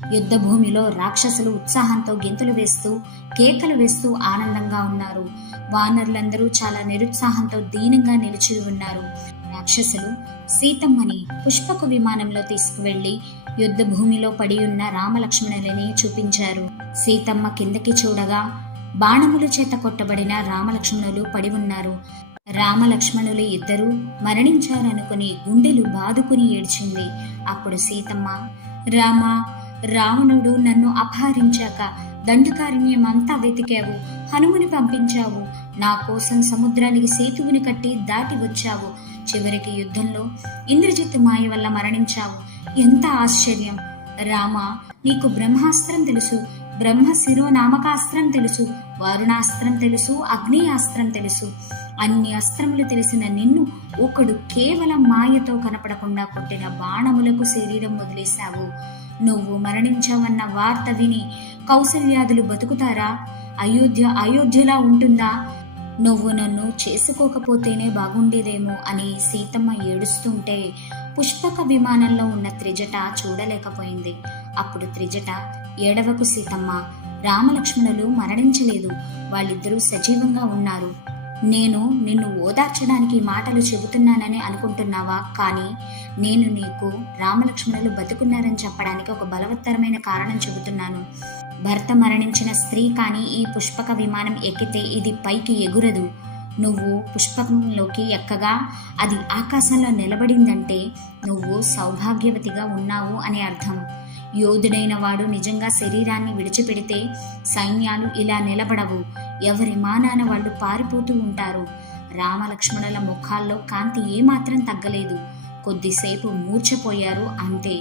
యుద్ధ భూమిలో రాక్షసులు ఉత్సాహంతో గెంతులు వేస్తూ కేకలు వేస్తూ ఆనందంగా ఉన్నారు. వానరులందరూ చాలా నిరుత్సాహంతో దీనంగా నిలిచి ఉన్నారు. రాక్షసులు సీతమ్మని పుష్పక విమానంలో తీసుకువెళ్లి యుద్ధ భూమిలో పడి ఉన్న రామలక్ష్మణులని చూపించారు. సీతమ్మ కిందకి చూడగా బాణముల చేత కొట్టబడిన రామలక్ష్మణులు పడి ఉన్నారు. రామలక్ష్మణులు ఇద్దరూ మరణించారనుకుని గుండెలు బాదుకుని ఏడ్చింది. అప్పుడు సీతమ్మ, రామా, రావణుడు నన్ను అపహరించాక దండకారణ్యమంతా వెతికావు, హనుమని పంపించావు, నా కోసం సముద్రానికి సేతువుని కట్టి దాటి వచ్చావు, చివరికి యుద్ధంలో ఇంద్రజిత్తు మాయ వల్ల మరణించావు. ఎంత ఆశ్చర్యం! రామా, నీకు బ్రహ్మాస్త్రం తెలుసు, బ్రహ్మ శిరోనామకాస్త్రం తెలుసు, వారుణాస్త్రం తెలుసు, అగ్ని అస్త్రం తెలుసు. అన్ని అస్త్రములు తెలిసిన నిన్ను ఒకడు కేవలం మాయతో కనపడకుండా కొట్టిన బాణములకు శరీరం వదిలేశావు. నువ్వు మరణించావన్న వార్త విని కౌసల్యాదులు బతుకుతారా? అయోధ్యలా ఉంటుందా? నువ్వు నన్ను చేసుకోకపోతేనే బాగుండేదేమో అని సీతమ్మ ఏడుస్తుంటే పుష్పక విమానంలో ఉన్న త్రిజట చూడలేకపోయింది. అప్పుడు త్రిజట, ఏడవకు సీతమ్మ, రామలక్ష్మణులు మరణించలేదు, వాళ్ళిద్దరూ సజీవంగా ఉన్నారు. నేను నిన్ను ఓదార్చడానికి మాటలు చెబుతున్నానని అనుకుంటున్నావా? కానీ నేను నీకు రామలక్ష్మణులు బతుకున్నారని చెప్పడానికి ఒక బలవత్తరమైన కారణం చెబుతున్నాను. భర్త మరణించిన స్త్రీ కానీ ఈ పుష్పక విమానం ఎక్కితే ఇది పైకి ఎగురదు. నువ్వు పుష్పకంలోకి ఎక్కగా అది ఆకాశంలో నిలబడిందంటే నువ్వు సౌభాగ్యవతిగా ఉన్నావు అని అర్థం. యోధుడైన వాడు నిజంగా శరీరాన్ని విడిచిపెడితే సైన్యాలు ఇలా నిలబడవు, ఎవరి మానాన వాళ్ళు పారిపోతూ ఉంటారు. రామలక్ష్మణుల ముఖాల్లో కాంతి ఏమాత్రం తగ్గలేదు. కొద్దిసేపు మూర్ఛపోయారు, అంతే.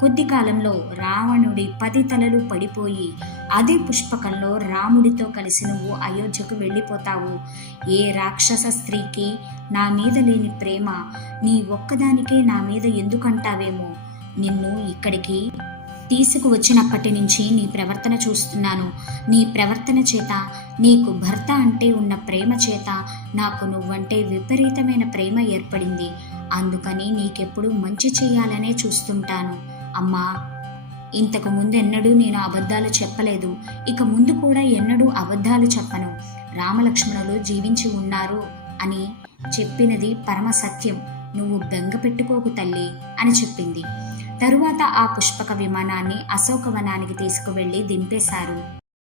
కొద్ది కాలంలో రావణుడి 10 తలలు పడిపోయి అదే పుష్పకంలో రాముడితో కలిసి నువ్వు అయోధ్యకు వెళ్ళిపోతావు. ఏ రాక్షస స్త్రీకి నా మీద లేని ప్రేమ నీ ఒక్కదానికే నా మీద ఎందుకంటావేమో. నిన్ను ఇక్కడికి తీసుకువచ్చినప్పటి నుంచి నీ ప్రవర్తన చూస్తున్నాను. నీ ప్రవర్తన చేత, నీకు భర్త అంటే ఉన్న ప్రేమ చేత నాకు నువ్వంటే విపరీతమైన ప్రేమ ఏర్పడింది. అందుకని నీకెప్పుడు మంచి చేయాలనే చూస్తుంటాను. అమ్మా, ఇంతకు ముందెన్నడూ నేను అబద్ధాలు చెప్పలేదు, ఇక ముందు కూడా ఎన్నడూ అబద్ధాలు చెప్పను. రామలక్ష్మణులు జీవించి ఉన్నారు అని చెప్పినది పరమ సత్యం. నువ్వు బెంగ పెట్టుకోకు తల్లి అని చెప్పింది. తరువాత ఆ పుష్పక విమానాన్ని అశోకవనానికి తీసుకువెళ్లి దింపేశారు.